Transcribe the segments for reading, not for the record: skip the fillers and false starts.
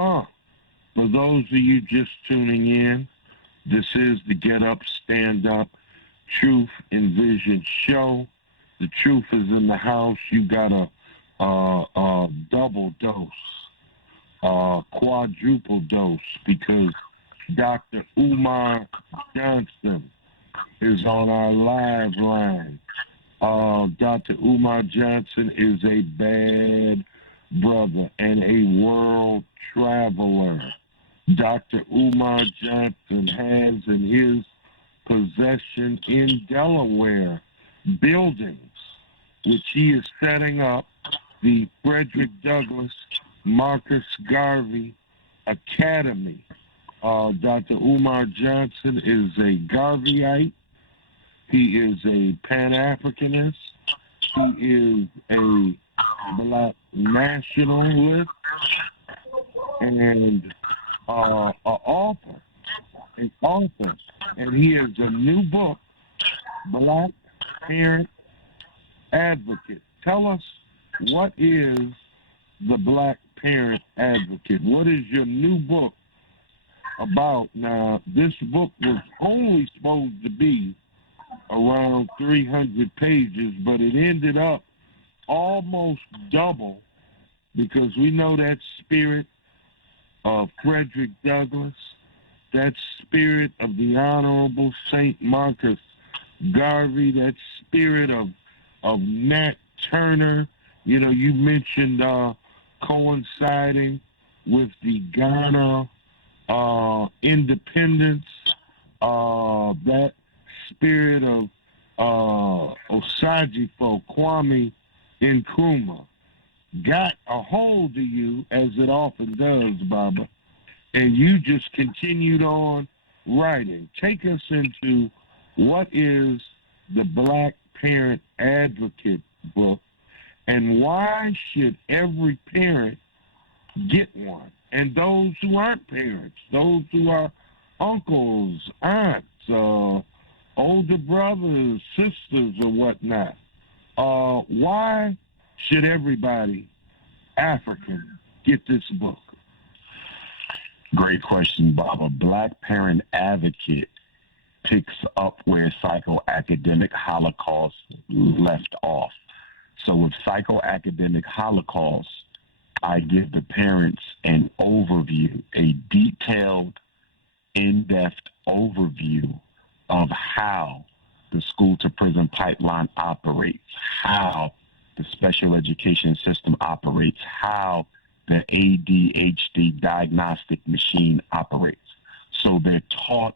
For those of you just tuning in, this is the Get Up, Stand Up, Truth and Vision show. The truth is in the house. You got a double dose, quadruple dose, because Dr. Umar Johnson is on our live line. Dr. Umar Johnson is a bad brother and a world traveler. Dr. Umar Johnson has in his possession in Delaware buildings, which he is setting up the Frederick Douglass Marcus Garvey Academy. Dr. Umar Johnson is a Garveyite. He is a Pan-Africanist. He is a Black nationalist and an author. And he has a new book, Black Parent Advocate. Tell us, what is the Black Parent Advocate? What is your new book about? Now, this book was only supposed to be around 300 pages, but it ended up almost double, because we know that spirit of Frederick Douglass, that spirit of the Honorable St. Marcus Garvey, that spirit of Nat Turner. You know, you mentioned coinciding with the Ghana independence, that spirit of Osajifo, Kwame Nkrumah, got a hold of you, as it often does, Baba, and you just continued on writing. Take us into what is the Black Parent Advocate book, and why should every parent get one? And those who aren't parents, those who are uncles, aunts, older brothers, sisters, or whatnot, why should everybody African get this book? Great question, Bob. A Black Parent Advocate picks up where Psychoacademicholocaust left off. So with Psychoacademicholocaust, I give the parents an overview, a detailed, in-depth overview of how the school-to-prison pipeline operates, how the special education system operates, how the ADHD diagnostic machine operates. So they're taught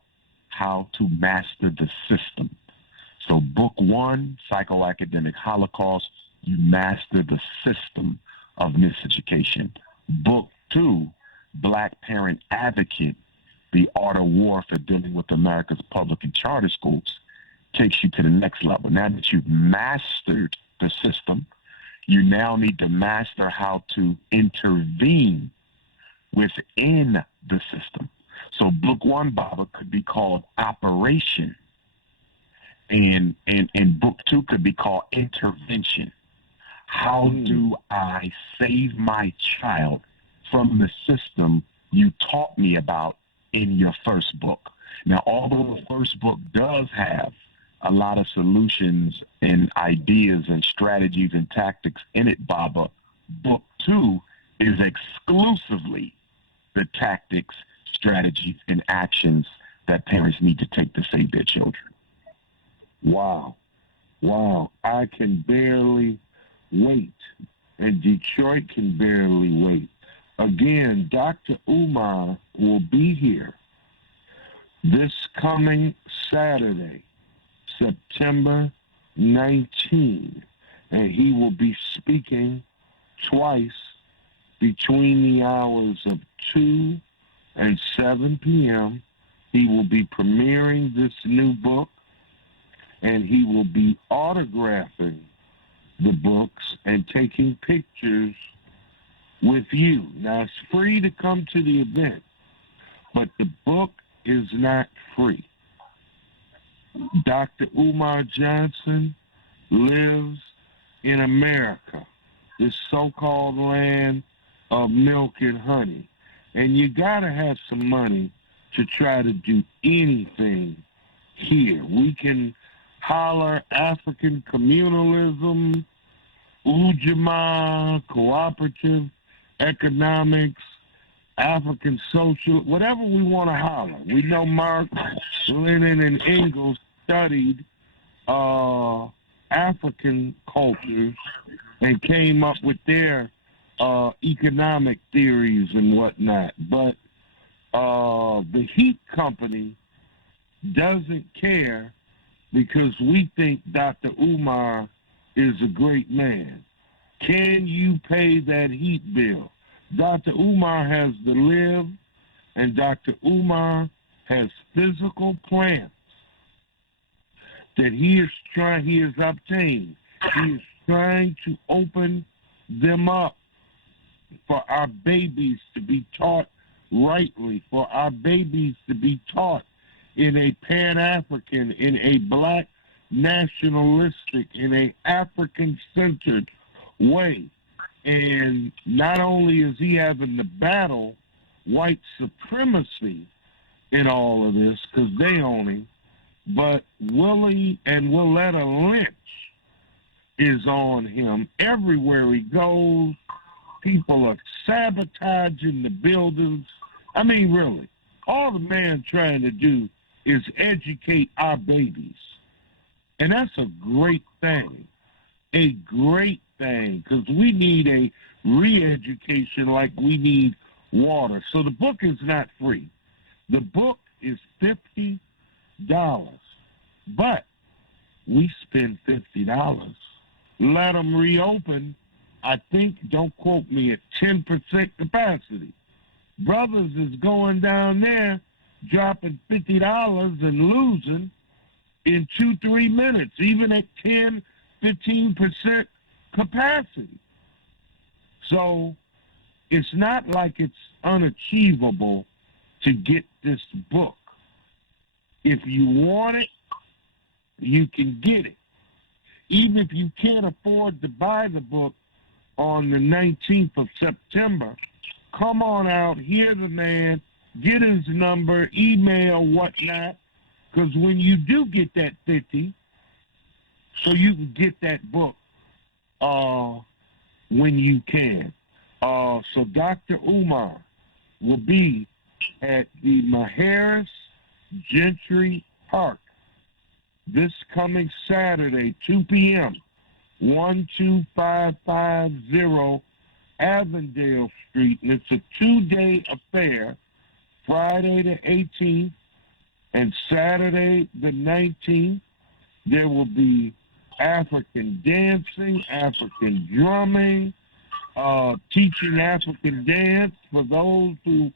how to master the system. So book one, Psychoacademicholocaust, you master the system of miseducation. Book two, Black Parent Advocate, the art of war for dealing with America's public and charter schools, takes you to the next level. Now that you've mastered the system, you now need to master how to intervene within the system. So book one, Baba, could be called Operation, and book two could be called Intervention. How do I save my child from the system you taught me about in your first book? Now, although the first book does have a lot of solutions and ideas and strategies and tactics in it, Baba, book two is exclusively the tactics, strategies, and actions that parents need to take to save their children. Wow. Wow. I can barely wait, and Detroit can barely wait. Again, Dr. Umar will be here this coming Saturday, September 19, and he will be speaking twice between the hours of 2 and 7 p.m. He will be premiering this new book, and he will be autographing the books and taking pictures with you. Now, it's free to come to the event, but the book is not free. Dr. Umar Johnson lives in America, this so-called land of milk and honey. And you got to have some money to try to do anything here. We can holler African communalism, Ujamaa, cooperative economics, African social, whatever we want to holler. We know Marx, Lenin, and Engels studied African cultures and came up with their economic theories and whatnot. But the Heat Company doesn't care because we think Dr. Umar is a great man. Can you pay that heat bill? Dr. Umar has to live, and Dr. Umar has physical plants that he has obtained. He is trying to open them up for our babies to be taught rightly, for our babies to be taught in a Pan-African, in a black nationalistic, in a African-centered way. And not only is he having to battle white supremacy in all of this, because they own him, but Willie and Willetta Lynch is on him. Everywhere he goes, people are sabotaging the buildings. I mean, really, all the man trying to do is educate our babies. And that's a great thing, because we need a re-education like we need water. So the book is not free. The book is $50, but we spend $50. Let them reopen, I think, don't quote me, at 10% capacity. Brothers is going down there, dropping $50 and losing in 2-3 minutes, even at 10-15% capacity. So it's not like it's unachievable to get this book. If you want it, you can get it. Even if you can't afford to buy the book on the 19th of September, come on out, hear the man, get his number, email, whatnot, because when you do get that 50, so you can get that book when you can. So Dr. Umar will be at the Maharis Gentry Park this coming Saturday, 2 p.m., 12550 Avondale Street, and it's a 2-day affair, Friday the 18th and Saturday the 19th. There will be African dancing, African drumming, teaching African dance for those who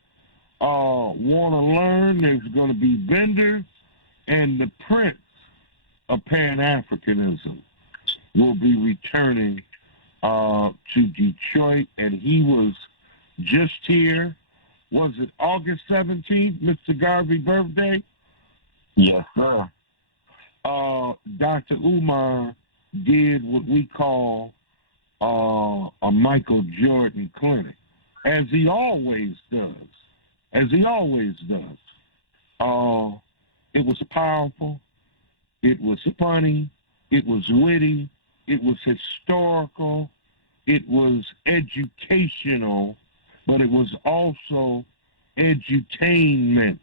want to learn. There's going to be vendors, and the Prince of Pan-Africanism will be returning to Detroit, and he was just here. Was it August 17th, Mr. Garvey birthday? Yes, sir. Dr. Umar did what we call a Michael Jordan clinic, as he always does. It was powerful. It was funny. It was witty. It was historical. It was educational, but it was also edutainment.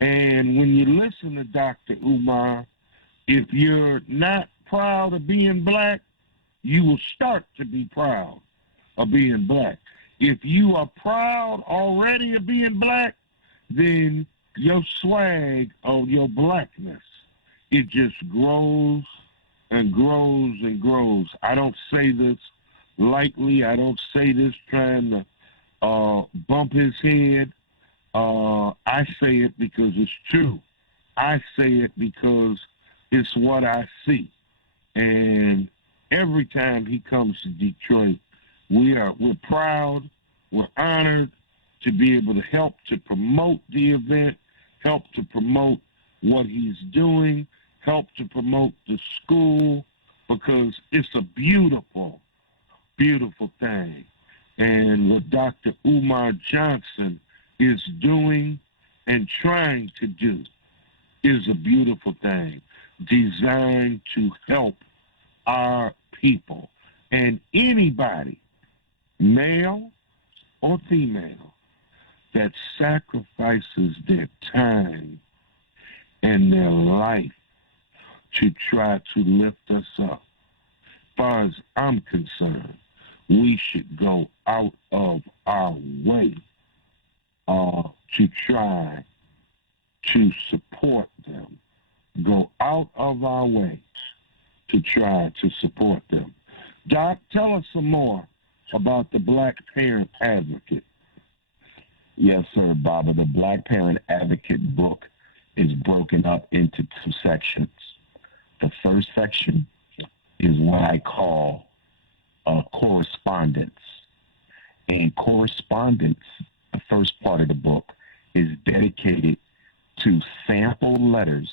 And when you listen to Dr. Umar, if you're not proud of being black, you will start to be proud of being black. If you are proud already of being black, then your swag of your blackness, it just grows and grows and grows. I don't say this lightly. I don't say this trying to bump his head. I say it because it's true. I say it because it's what I see. And every time he comes to Detroit, we're proud, we're honored to be able to help to promote the event, help to promote what he's doing, help to promote the school, because it's a beautiful, beautiful thing. And what Dr. Umar Johnson is doing and trying to do is a beautiful thing, designed to help our people. And anybody, male or female, that sacrifices their time and their life to try to lift us up. As far as I'm concerned, we should go out of our way to try to support them. Go out of our way to try to support them. Doc, tell us some more about the Black Parent Advocate. Yes, sir, Baba. The Black Parent Advocate book is broken up into 2 sections. The first section is what I call correspondence. And correspondence, the first part of the book, is dedicated to sample letters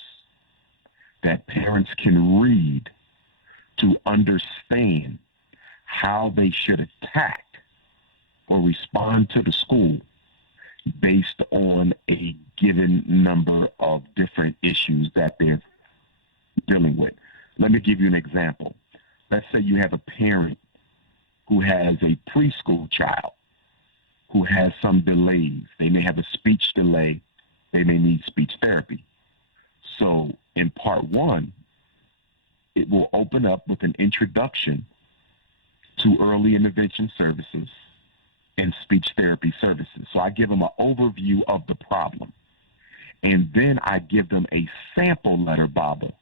that parents can read to understand how they should attack or respond to the school based on a given number of different issues that they're dealing with. Let me give you an example. Let's say you have a parent who has a preschool child who has some delays. They may have a speech delay. They may need speech therapy. So in part 1, it will open up with an introduction to early intervention services and speech therapy services. So I give them an overview of the problem. And then I give them a sample letter, Baba,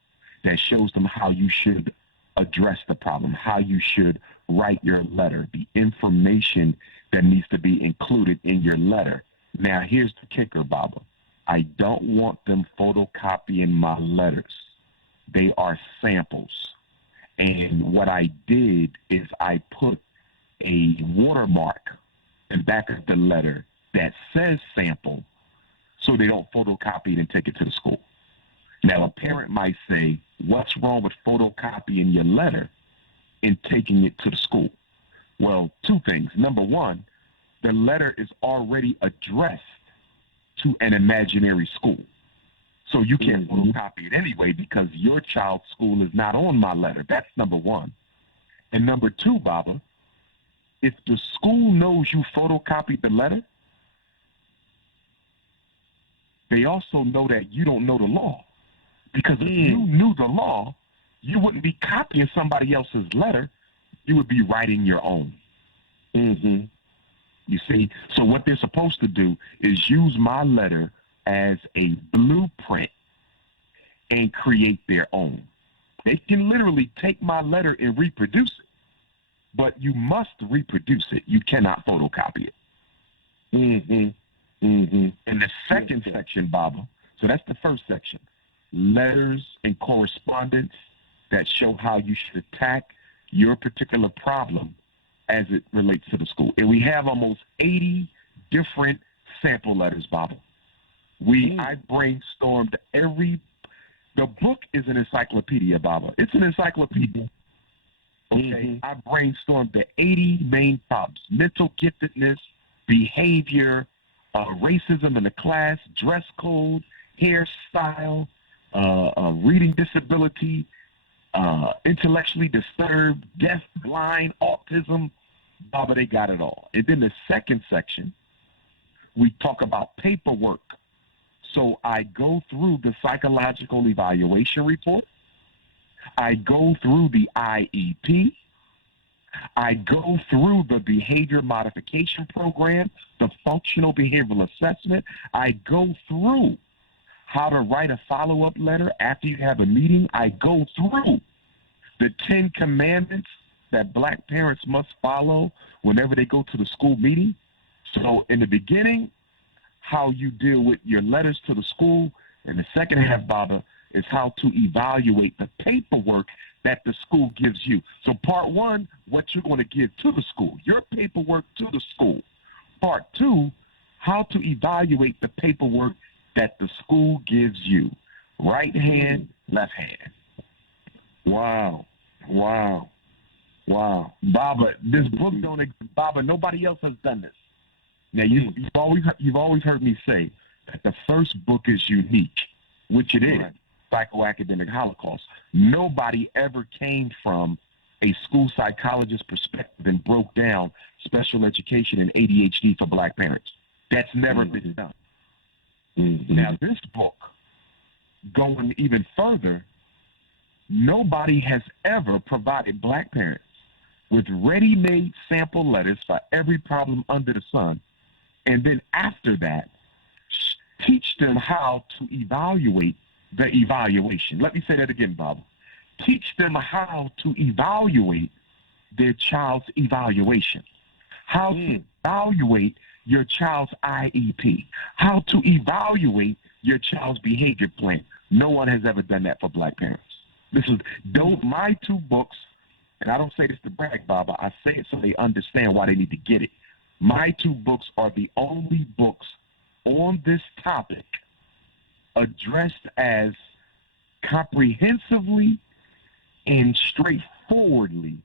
that shows them how you should address the problem, how you should write your letter, the information that needs to be included in your letter. Now, here's the kicker, Baba. I don't want them photocopying my letters. They are samples. And what I did is I put a watermark in the back of the letter that says sample so they don't photocopy it and take it to the school. Now, a parent might say, what's wrong with photocopying your letter and taking it to the school? Well, 2 things. Number 1, the letter is already addressed to an imaginary school. So you can't photocopy it anyway because your child's school is not on my letter. That's number 1. And number 2, Baba, if the school knows you photocopied the letter, they also know that you don't know the law. Because if you knew the law, you wouldn't be copying somebody else's letter. You would be writing your own. Mm-hmm. You see? So what they're supposed to do is use my letter as a blueprint and create their own. They can literally take my letter and reproduce it, but you must reproduce it. You cannot photocopy it. Mm-hmm. Mm-hmm. In the second section, Baba, so that's the first section, letters and correspondence that show how you should attack your particular problem as it relates to the school. And we have almost 80 different sample letters, Baba. I brainstormed the book is an encyclopedia, Baba. It's an encyclopedia. Okay. I brainstormed the 80 main problems: mental giftedness, behavior, racism in the class, dress code, hairstyle, reading disability, intellectually disturbed, deaf, blind, autism. Baba, they got it all. And then the second section, we talk about paperwork. So I go through the psychological evaluation report. I go through the IEP. I go through the behavior modification program, the functional behavioral assessment. I go through how to write a follow-up letter after you have a meeting. I go through the 10 commandments that Black parents must follow whenever they go to the school meeting. So in the beginning, how you deal with your letters to the school. And the second half, Baba, is how to evaluate the paperwork that the school gives you. So part 1, what you're going to give to the school, your paperwork to the school. Part 2, how to evaluate the paperwork that the school gives you. Right hand, left hand. Wow. Wow. Wow. Baba, this book don't exist. Baba, nobody else has done this. Now, you've always heard me say that the first book is unique, which it is, Psychoacademicholocaust. Nobody ever came from a school psychologist perspective and broke down special education and ADHD for black parents. That's never been done. Now, this book, going even further, nobody has ever provided black parents with ready-made sample letters for every problem under the sun, and then after that, teach them how to evaluate the evaluation. Let me say that again, Bob. Teach them how to evaluate their child's evaluation, how to evaluate your child's IEP, how to evaluate your child's behavior plan. No one has ever done that for black parents. This is my two books, and I don't say this to brag, Baba. I say it so they understand why they need to get it. My two books are the only books on this topic addressed as comprehensively and straightforwardly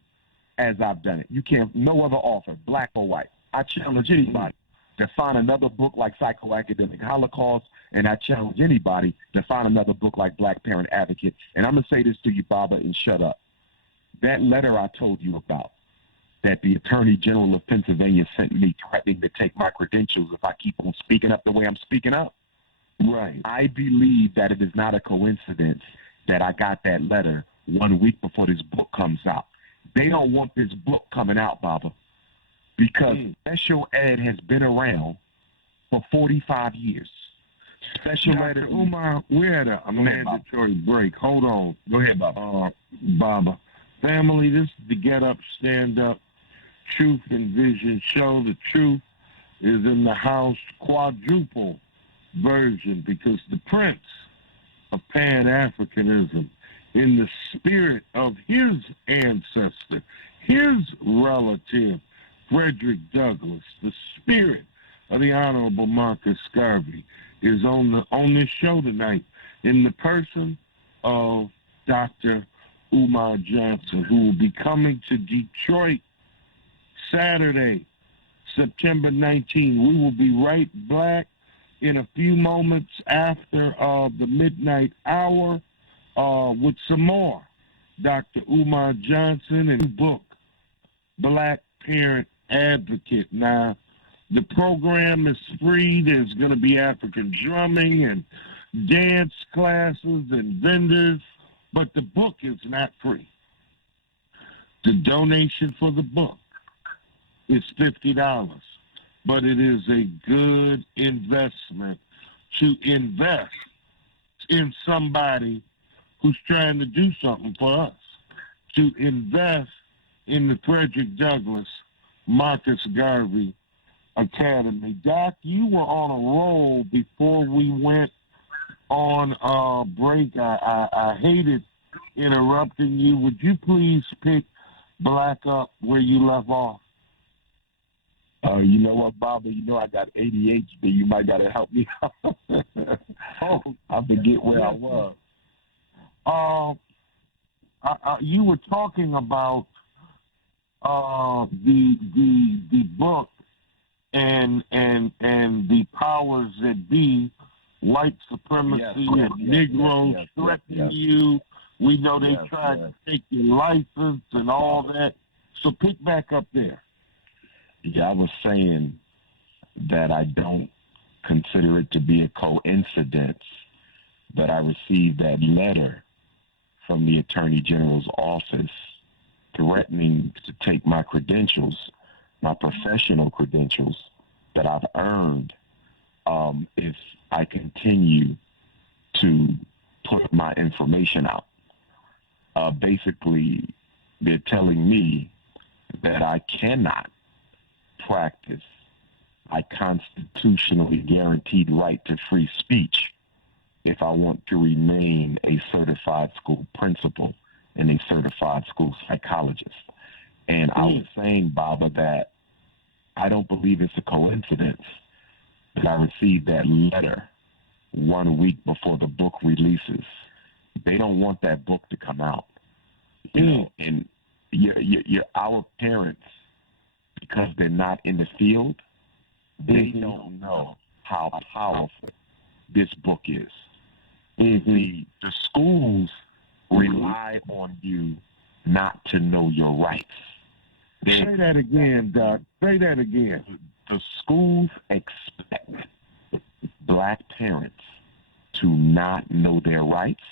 as I've done it. You can't, no other author, black or white. I challenge anybody to find another book like Psychoacademicholocaust, and I challenge anybody to find another book like Black Parent Advocate. And I'm going to say this to you, Baba, and shut up. That letter I told you about, that the Attorney General of Pennsylvania sent me threatening to take my credentials if I keep on speaking up the way I'm speaking up. Right. I believe that it is not a coincidence that I got that letter 1 week before this book comes out. They don't want this book coming out, Baba, because special ed has been around for 45 years. Special ed, Umar, we're at a mandatory break. Hold on. Go ahead, Baba. Baba. Family, this is the Get Up, Stand Up, Truth and Vision show. The truth is in the house, quadruple version, because the prince of Pan-Africanism, in the spirit of his ancestor, his relative, Frederick Douglass, the spirit of the Honorable Marcus Garvey, is on this show tonight in the person of Dr. Umar Johnson, who will be coming to Detroit Saturday, September 19. We will be right back in a few moments after the midnight hour with some more Dr. Umar Johnson and his book, Black Parent Advocate. Now, the program is free. There's going to be African drumming and dance classes and vendors, but the book is not free. The donation for the book is $50, but it is a good investment to invest in somebody who's trying to do something for us, to invest in the Frederick Douglass Marcus Garvey Academy. Doc, you were on a roll before we went on break. I hated interrupting you. Would you please pick Black up where you left off? You know what, Baba? You know I got ADHD. You might got to help me out. I forget where I was. You were talking about the book and the powers that be, white supremacy and Negroes threatening you. We know they tried to take your license and all that. So pick back up there. Yeah, I was saying that I don't consider it to be a coincidence that I received that letter from the Attorney General's office threatening to take my credentials, my professional credentials that I've earned, if I continue to put my information out. Basically, they're telling me that I cannot practice my constitutionally guaranteed right to free speech if I want to remain a certified school principal and a certified school psychologist. And I was saying, Baba, that I don't believe it's a coincidence that I received that letter 1 week before the book releases. They don't want that book to come out. You know, and our parents, because they're not in the field, they don't know how powerful this book is. The schools rely on you not to know your rights. Say that again, Doc. Say that again. The schools expect black parents to not know their rights.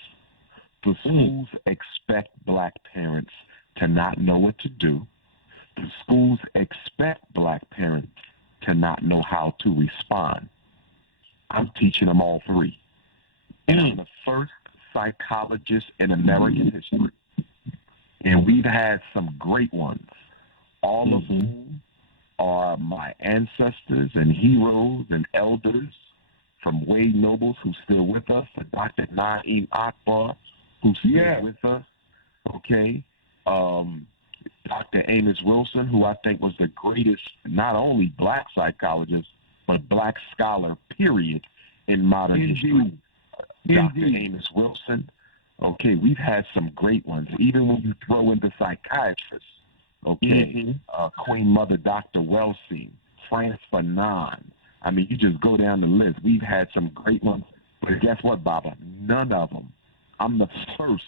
The schools expect black parents to not know what to do. The schools expect black parents to not know how to respond. I'm teaching them all three. And I'm the first psychologist in American history. And we've had some great ones, all of whom are my ancestors and heroes and elders, from Wade Nobles, who's still with us, to Dr. NIBPA, who's still with us, okay? Dr. Amos Wilson, who I think was the greatest, not only black psychologist, but black scholar, period, in modern history. Dr. Amos Wilson. Okay, we've had some great ones. Even when you throw in the psychiatrists, okay, Queen Mother Dr. Welsing, France Fanon. I mean, you just go down the list. We've had some great ones. But guess what, Baba? None of them. I'm the first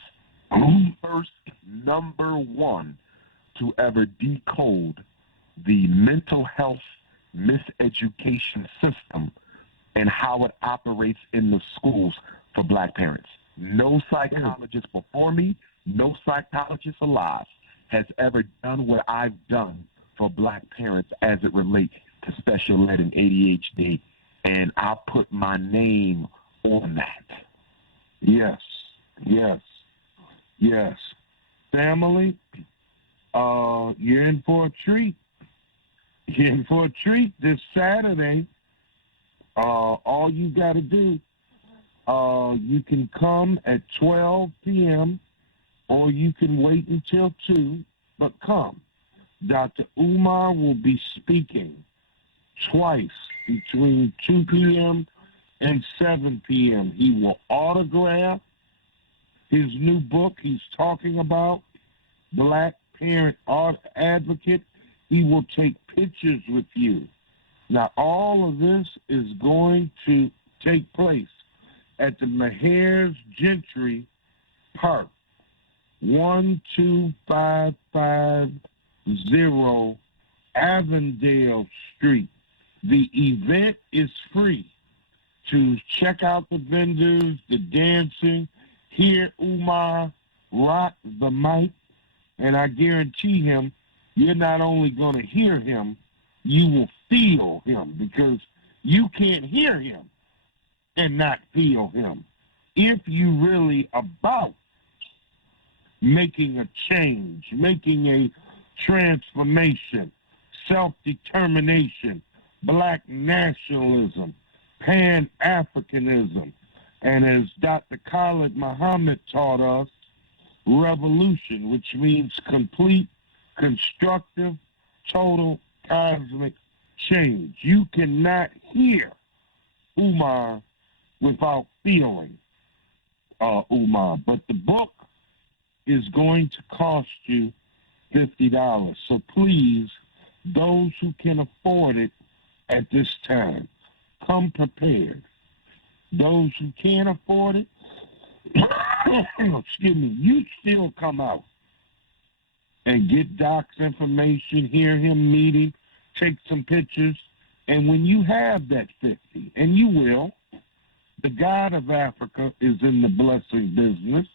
number one to ever decode the mental health miseducation system and how it operates in the schools for black parents. No psychologist before me, no psychologist alive has ever done what I've done for black parents as it relates to special ed and ADHD, and I'll put my name on that. Yes, yes, yes. Family, you're in for a treat. You're in for a treat this Saturday. All you got to do, you can come at 12 p.m. or you can wait until 2, but come. Dr. Umar will be speaking twice between 2 p.m. and 7 p.m. He will autograph his new book he's talking about, Black Parent Advocate. He will take pictures with you. Now, all of this is going to take place at the Mahares Gentry Park, 12550 Avondale Street. The event is free. To check out the vendors, the dancing, hear Umar rock the mic, and I guarantee him, you're not only going to hear him, you will feel him, because you can't hear him and not feel him. If you really about making a change, making a transformation, self-determination, black nationalism, Pan-Africanism, and as Dr. Khalid Muhammad taught us, revolution, which means complete, constructive, total, cosmic change. You cannot hear Umar without feeling Umar. But the book is going to cost you $50. So please, those who can afford it at this time, come prepared. Those who can't afford it, excuse me, you still come out and get Doc's information, hear him meeting, take some pictures, and when you have that 50, and you will, the God of Africa is in the blessing business.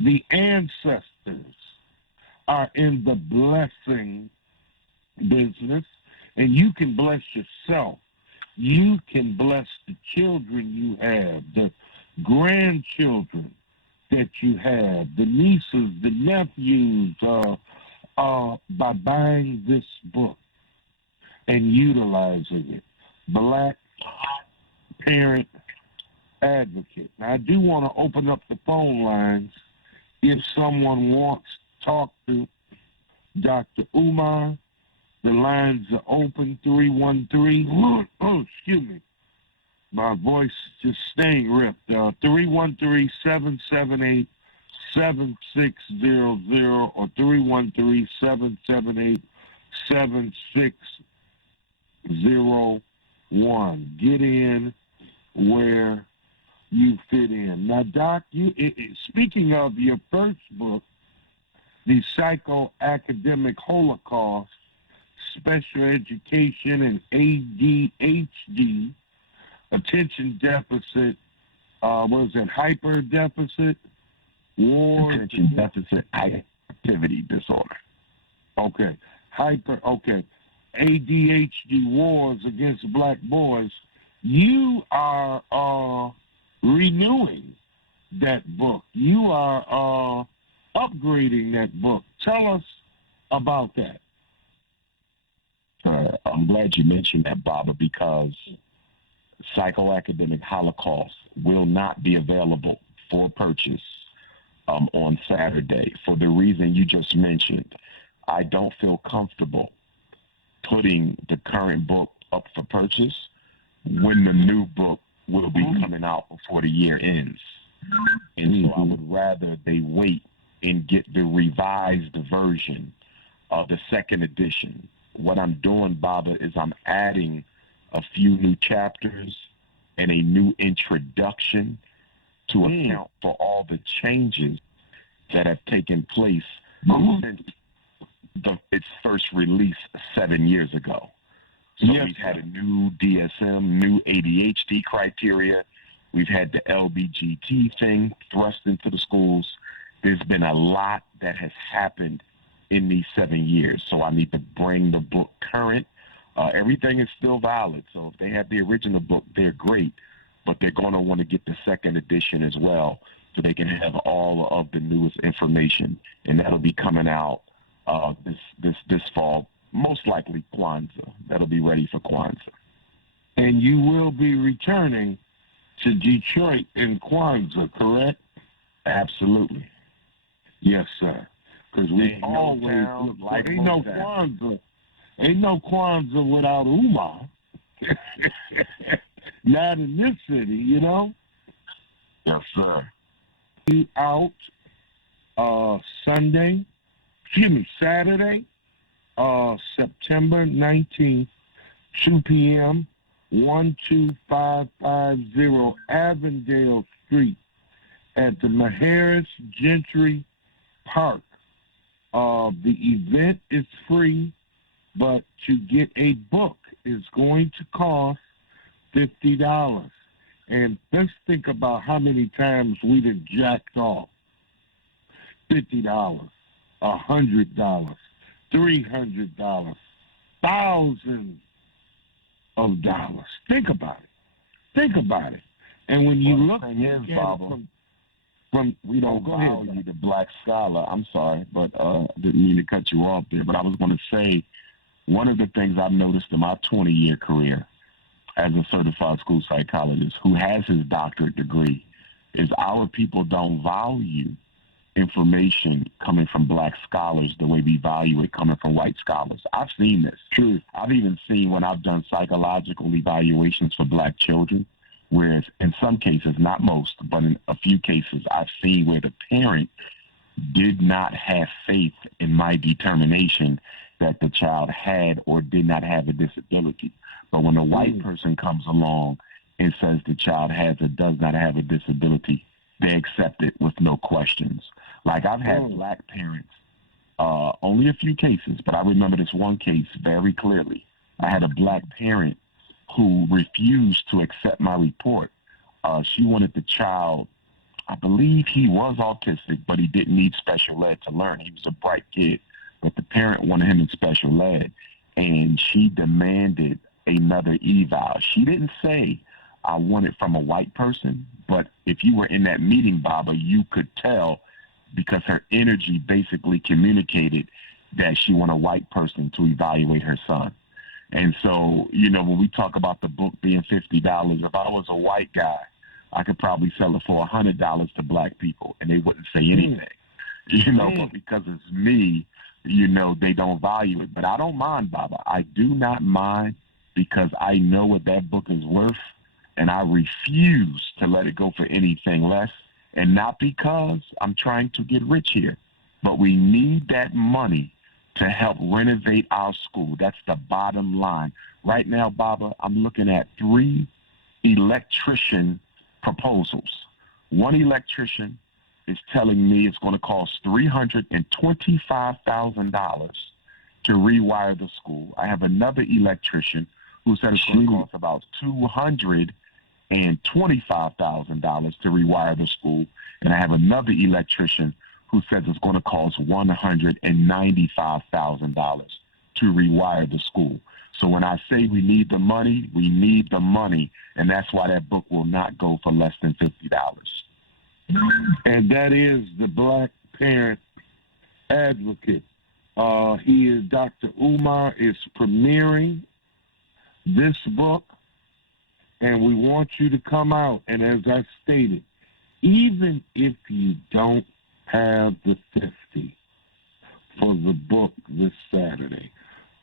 The ancestors are in the blessing business, and you can bless yourself. You can bless the children you have, the grandchildren that you have, the nieces, the nephews, by buying this book and utilizing it. Black Parent Advocate. Now, I do want to open up the phone lines if someone wants to talk to Dr. Umar. The lines are open, 313. Oh, excuse me. My voice just staying ripped. 313-778-66 7600 or 313-778-7601. Get in where you fit in. Now, Doc, speaking of your first book, The Psychoacademic Holocaust, Special Education and ADHD, Attention Deficit, what is that, hyper deficit? Attention Deficit Activity Disorder. Okay. ADHD Wars Against Black Boys. You are renewing that book. You are upgrading that book. Tell us about that. I'm glad you mentioned that, Baba, because Psychoacademic Holocaust will not be available for purchase on Saturday for the reason you just mentioned. I don't feel comfortable putting the current book up for purchase when the new book will be coming out before the year ends. And so I would rather they wait and get the revised version of the second edition. What I'm doing, Baba, is I'm adding a few new chapters and a new introduction to account for all the changes that have taken place since its first release 7 years ago. So we've had a new DSM, new ADHD criteria. We've had the LBGT thing thrust into the schools. There's been a lot that has happened in these 7 years. So I need to bring the book current. Everything is still valid. So if they have the original book, they're great. But they're going to want to get the second edition as well so they can have all of the newest information. And that'll be coming out this fall, most likely Kwanzaa. That'll be ready for Kwanzaa. And you will be returning to Detroit in Kwanzaa, correct? Absolutely. Yes, sir. Because we always ain't no Kwanzaa without Umar. Not in this city, you know? Yes, sir. Be out Saturday, September 19th, 2 p.m., 12550 Avondale Street at the Maharis Gentry Park. The event is free, but to get a book is going to cost $50. And let's think about how many times we done jacked off. $50, $100, $300, thousands of dollars. Think about it. And when you look at it from we don't value the black scholar. I'm sorry, but didn't mean to cut you off there. But I was going to say, one of the things I've noticed in my 20-year career as a certified school psychologist who has his doctorate degree is our people don't value information coming from black scholars the way we value it coming from white scholars. I've seen this. True. I've even seen when I've done psychological evaluations for black children, whereas in some cases, not most, but in a few cases, I've seen where the parent did not have faith in my determination that the child had or did not have a disability. But when a white person comes along and says the child has or does not have a disability, they accept it with no questions. Like I've had black parents, only a few cases, but I remember this one case very clearly. I had a black parent who refused to accept my report. She wanted the child, I believe he was autistic, but he didn't need special ed to learn. He was a bright kid, but the parent wanted him in special ed, and she demanded another eval. She didn't say, I want it from a white person, but if you were in that meeting, Baba, you could tell because her energy basically communicated that she wanted a white person to evaluate her son. And so, you know, when we talk about the book being $50, if I was a white guy, I could probably sell it for $100 to black people, and they wouldn't say anything, you know, but because it's me, you know, they don't value it. But I don't mind, Baba. I do not mind because I know what that book is worth, and I refuse to let it go for anything less. And not because I'm trying to get rich here, but we need that money to help renovate our school. That's the bottom line. Right now, Baba, I'm looking at 3 electrician proposals. One electrician is telling me it's going to cost $325,000 to rewire the school. I have another electrician who said it's going to cost about $225,000 to rewire the school. And I have another electrician who says it's going to cost $195,000 to rewire the school. So when I say we need the money, we need the money. And that's why that book will not go for less than $50. And that is the Black Parent Advocate. Dr. Umar is premiering this book, and we want you to come out. And as I stated, even if you don't have the 50 for the book this Saturday,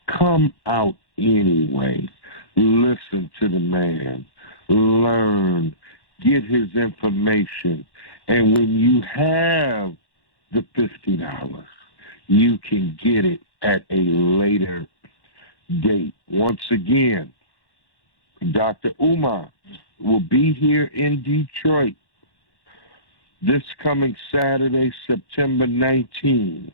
come out anyway. Listen to the man. Learn. Get his information. And when you have the $50, you can get it at a later date. Once again, Dr. Umar will be here in Detroit this coming Saturday, September 19th,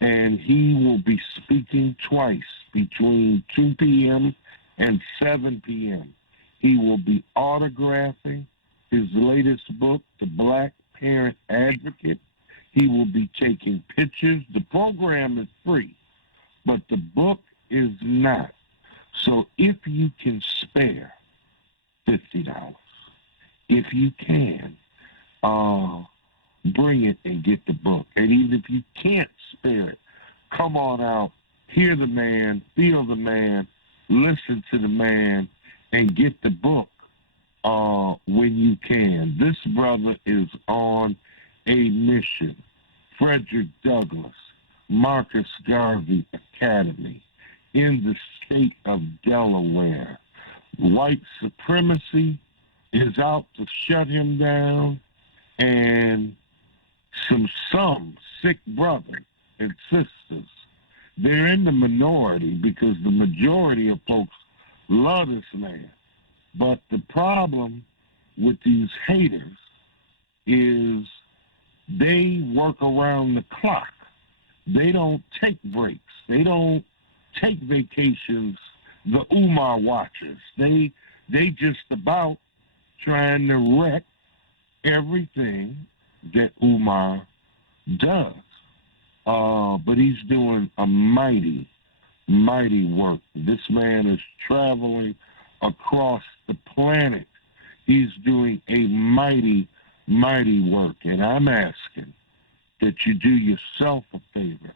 and he will be speaking twice between 2 p.m. and 7 p.m. He will be autographing his latest book, The Black Parent Advocate. He will be taking pictures. The program is free, but the book is not. So if you can spare $50, if you can, bring it and get the book. And even if you can't spare it, come on out, hear the man, feel the man, listen to the man, and get the book when you can. This brother is on a mission. Frederick Douglass, Marcus Garvey Academy in the state of Delaware. White supremacy is out to shut him down, and some sick brothers and sisters, they're in the minority because the majority of folks love this man. But the problem with these haters is they work around the clock. They don't take breaks. They don't take vacations, the Umar watchers. They just about trying to wreck everything that Umar does. But he's doing a mighty, mighty work. This man is traveling across the planet. He's doing a mighty, mighty work. And I'm asking that you do yourself a favor.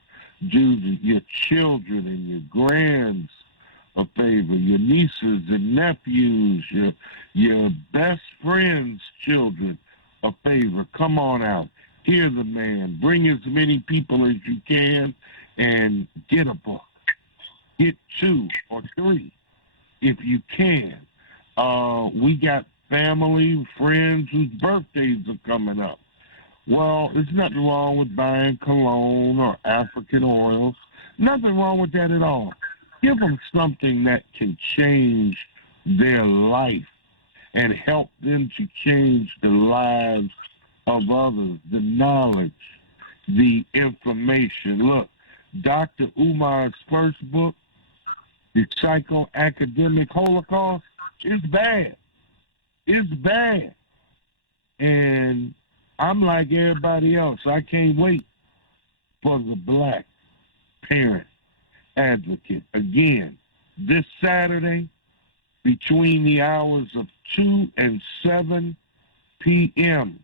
Do your children and your grands a favor, your nieces and nephews, your best friends' children a favor. Come on out. Hear the man. Bring as many people as you can and get a book. Get 2 or 3 if you can. We got family, friends whose birthdays are coming up. Well, there's nothing wrong with buying cologne or African oils. Nothing wrong with that at all. Give them something that can change their life and help them to change the lives of others, the knowledge, the information. Look, Dr. Umar's first book, The Psychoacademicholocaust, is bad. It's bad. And I'm like everybody else. I can't wait for the Black Parent Advocate. Again, this Saturday, between the hours of 2 and 7 p.m.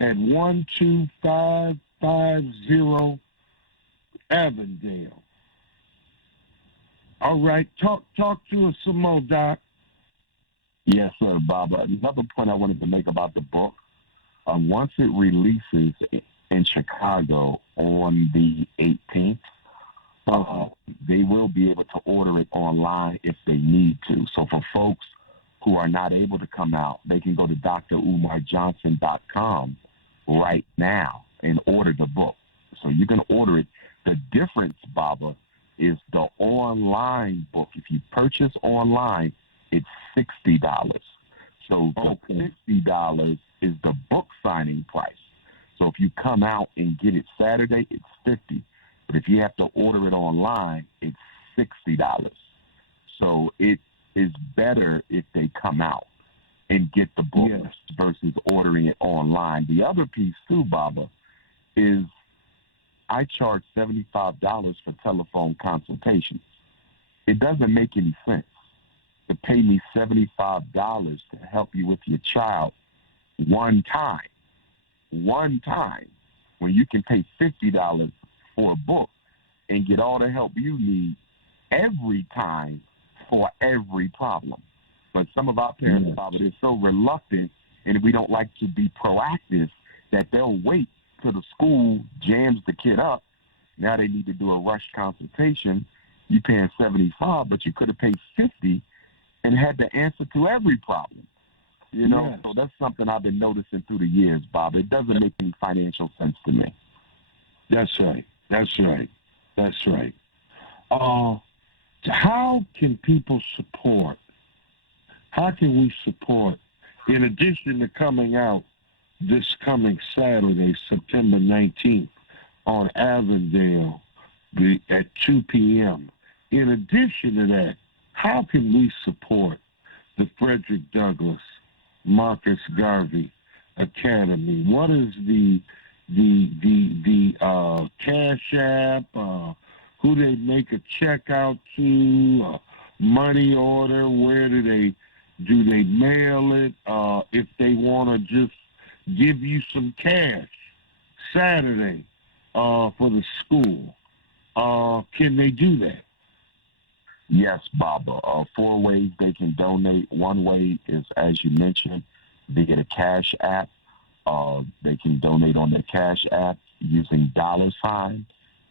at 12550 Avondale. All right, talk to us some more, Doc. Yes, sir, Bob. Another point I wanted to make about the book, once it releases in Chicago on the 18th, they will be able to order it online if they need to. So for folks who are not able to come out, they can go to DrUmarJohnson.com right now and order the book. So you can order it. The difference, Baba, is the online book. If you purchase online, it's $60. So the $50 is the book signing price. So if you come out and get it Saturday, it's $50. But if you have to order it online, it's $60. So it is better if they come out and get the book versus ordering it online. The other piece too, Baba, is I charge $75 for telephone consultations. It doesn't make any sense to pay me $75 to help you with your child one time, when you can pay $50 for a book and get all the help you need every time for every problem. But some of our parents, Baba, they're so reluctant, and we don't like to be proactive, that they'll wait till the school jams the kid up. Now they need to do a rush consultation. You paying $75, but you could have paid $50 and had the answer to every problem. You know, so that's something I've been noticing through the years, Bob. It doesn't make any financial sense to me. That's right. How can people support? How can we support, in addition to coming out this coming Saturday, September 19th, on Avondale at 2 p.m.? In addition to that, how can we support the Frederick Douglass Marcus Garvey Academy? What is the Cash App? Who they make a check out to? Money order? Where do they mail it? If they want to just give you some cash Saturday for the school, can they do that? Yes, Baba. 4 ways they can donate. One way is, as you mentioned, they get a Cash App. They can donate on their Cash App using $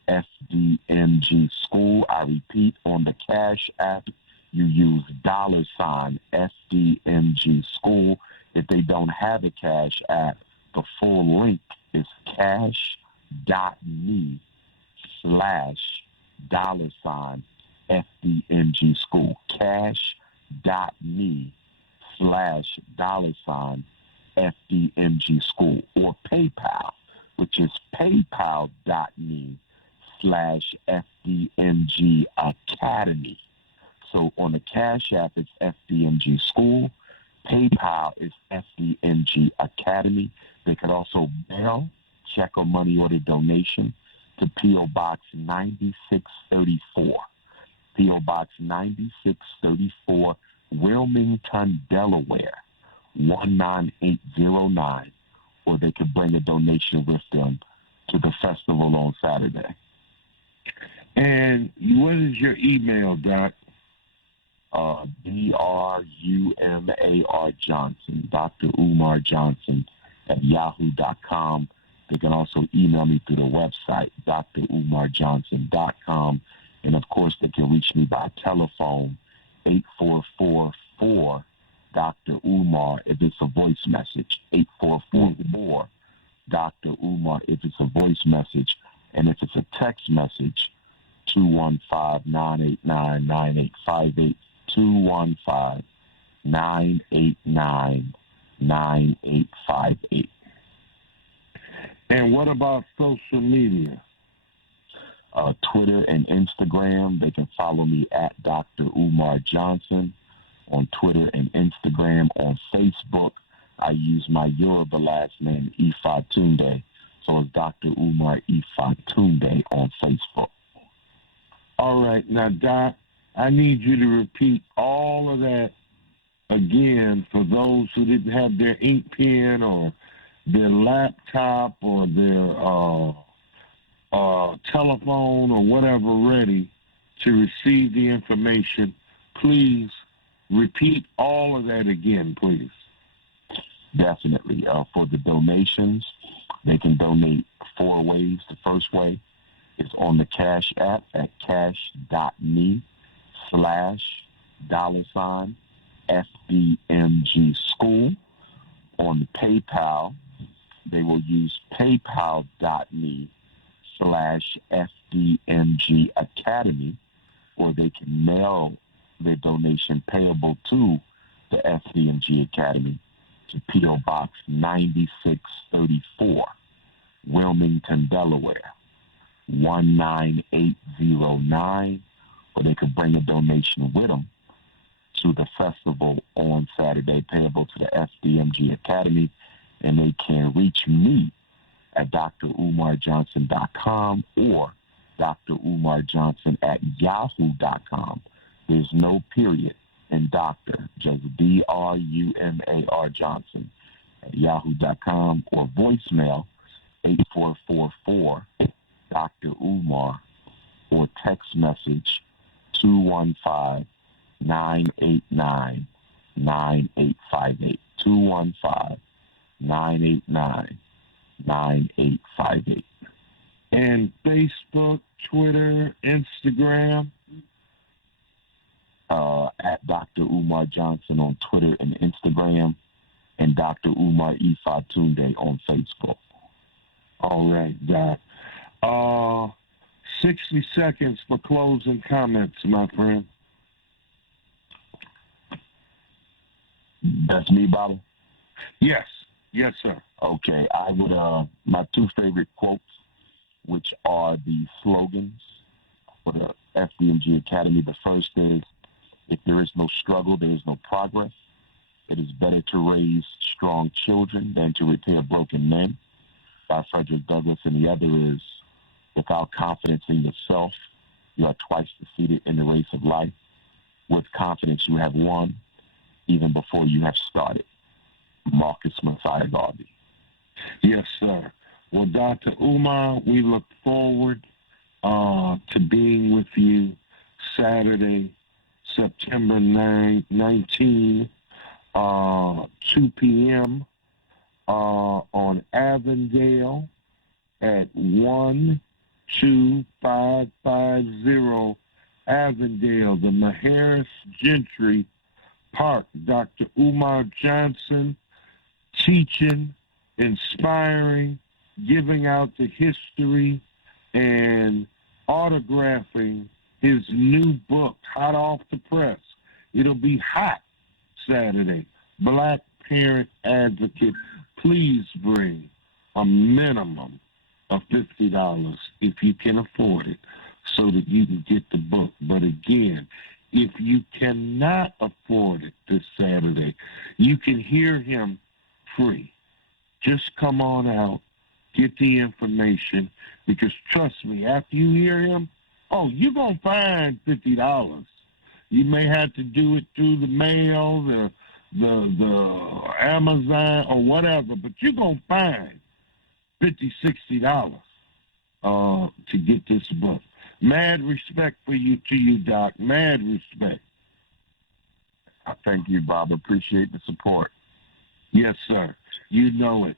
FDMG School. I repeat, on the Cash App, you use $ FDMG School. If they don't have a Cash App, the full link is cash.me/$ FDMG School. Cash.me/$ FDMG School, or PayPal, which is paypal.me/FDMG Academy. So on the Cash App, it's FDMG School. PayPal is FDMG Academy. They could also mail, check, or money order donation to P.O. Box 9634. P.O. Box 9634, Wilmington, Delaware, 19809. Or they could bring a donation with them to the festival on Saturday. And what is your email, Doc? DrUMAR Johnson, Dr. Umar Johnson at yahoo.com. They can also email me through the website, DrUmarJohnson.com. And, of course, they can reach me by telephone, 844-4 Dr. Umar if it's a voice message, 844-4 Dr. Umar if it's a voice message. And if it's a text message, 215-989-9858, 215-989-9858. And what about social media? Twitter and Instagram, they can follow me at Dr. Umar Johnson on Twitter and Instagram. On Facebook, I use my Yoruba last name, Ifatunde, so it's Dr. Umar Ifatunde on Facebook. All right. Now, Doc, I need you to repeat all of that again for those who didn't have their ink pen or their laptop or their telephone or whatever ready to receive the information. Please repeat all of that again, please. Definitely. For the donations, they can donate 4 ways. The first way is on the Cash App at cash.me/$ FDMG School. On the PayPal, they will use paypal.me/FDMG Academy, or they can mail their donation payable to the FDMG Academy to P.O. Box 9634, Wilmington, Delaware, 19809, or they could bring a donation with them to the festival on Saturday payable to the FDMG Academy, and they can reach me at DrUmarJohnson.com or DrUmarJohnson@Yahoo.com. There's no period in doctor, just DrUMAR Johnson at Yahoo.com, or voicemail 8444 Dr. Umar, or text message 215-989-9858. 215-989-9858. And Facebook, Twitter, Instagram? At Dr. Umar Johnson on Twitter and Instagram, and Dr. Umar Ifatunde on Facebook. All right, Doc. 60 seconds for closing comments, my friend. That's me, Baba? Yes. Yes, sir. Okay. I would, my two favorite quotes, which are the slogans for the FDMG Academy. The first is, if there is no struggle, there is no progress. It is better to raise strong children than to repair broken men, by Frederick Douglass. And the other is, without confidence in yourself, you are twice defeated in the race of life. With confidence, you have won, even before you have started. Marcus Messiah Garvey. Yes, sir. Well, Dr. Umar, we look forward to being with you Saturday, September 19, 2 p.m. On Avondale at 12550 Avondale, the Maharis Gentry Park. Dr. Umar Johnson teaching, inspiring, giving out the history, and autographing his new book, hot off the press. It'll be hot Saturday. Black Parent Advocate. Please bring a minimum of $50 if you can afford it, so that you can get the book. But again, if you cannot afford it this Saturday, you can hear him free. Just come on out, get the information, because trust me, after you hear him, you're going to find $50. You may have to do it through the mail, the Amazon, or whatever, but you're going to find $50, $60 to get this book. Mad respect to you, Doc. Mad respect. Thank you, Bob. Appreciate the support. Yes, sir. You know it.